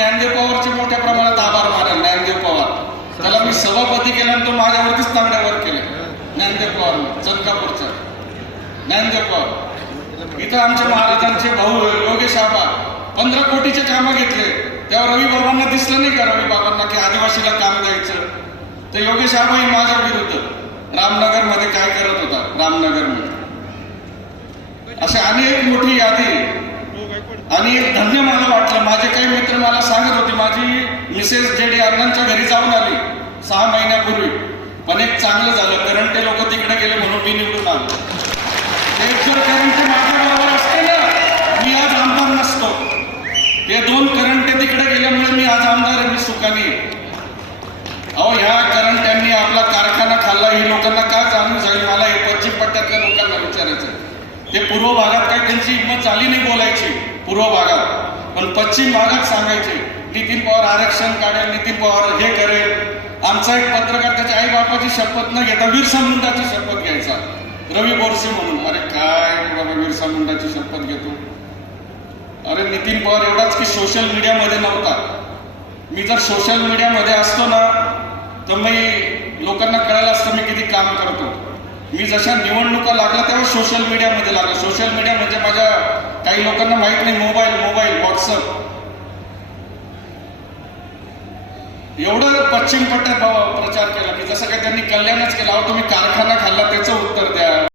ज्ञानदेव पवारचे मोठ्या प्रमाणात आभार मानल ज्ञानदेव पवार. त्याला मी सभापती केल्यानंतर माझ्यावरतीच तांड्यावर केले. ज्ञानदेव पवार चनकापूरचा ज्ञानदेव पवार. इथं आमचे महाराजांचे भाऊ योगेश आबा पंधरा कोटीचे कामं घेतले. तेव्हा रवी बाबांना दिसलं नाही का रवी बाबांना की आदिवासीला काम द्यायचं? तर योगेश आबाही माझ्या विरुद्ध. रामनगरमध्ये काय करत होता? रामनगरमध्ये असे अनेक मोठी यादी आणि एक धन्य मला वाटलं. माझे काही मित्र मला सांगत होते माझी मिसेस जे डी अण्णांच्या घरी जाऊन आली सहा महिन्यापूर्वी. पण एक चांगलं झालं. कारण ते लोक तिकडे गेले म्हणून मी निवडून आलो. एक जर करंटे माझ्या गावावर असते ना मी आज आमदार नसतो. ते दोन करंटे तिकडे गेल्यामुळे मी आज आमदार आहे मी सुखाने. अहो ह्या करंट्यांनी आपला कारखाना खाल्ला ही लोकांना का जाणून जाईल? मला हे पश्चिम पट्ट्यातल्या लोकांना विचारायचं ते पूर्व भागात काय त्यांची हिंमत झाली नाही बोलायची. पूर्व भागात. पण पश्चिम भागात सांगायचे नितीन पवार आरक्षण काढेल नितीन पवार हे करेल. आमचा एक पत्रकार त्याच्या आई बापाची शपथ न घेता बिरसा मुंडाची शपथ घ्यायचा. रवी बोरसे म्हणून अरे काय बाबा बिरसा मुंडाची शपथ घेतो? अरे नितीन पवार एवढाच की सोशल मीडियामध्ये नव्हता. मी जर सोशल मीडियामध्ये असतो ना तर मी लोकांना कळायला असतं मी किती काम करतो. मी जशा निवडणुका लागल्या तेव्हा सोशल मीडियामध्ये लागला. सोशल मीडिया म्हणजे माझ्या काही लोकांना माहीत नाही मोबाईल मोबाईल व्हॉट्सअप. एवढं पश्चिम पट्ट्यात प्रचार केला की जसं काही त्यांनी कल्याणच केला. तुम्ही कारखाना खाल्ला त्याचं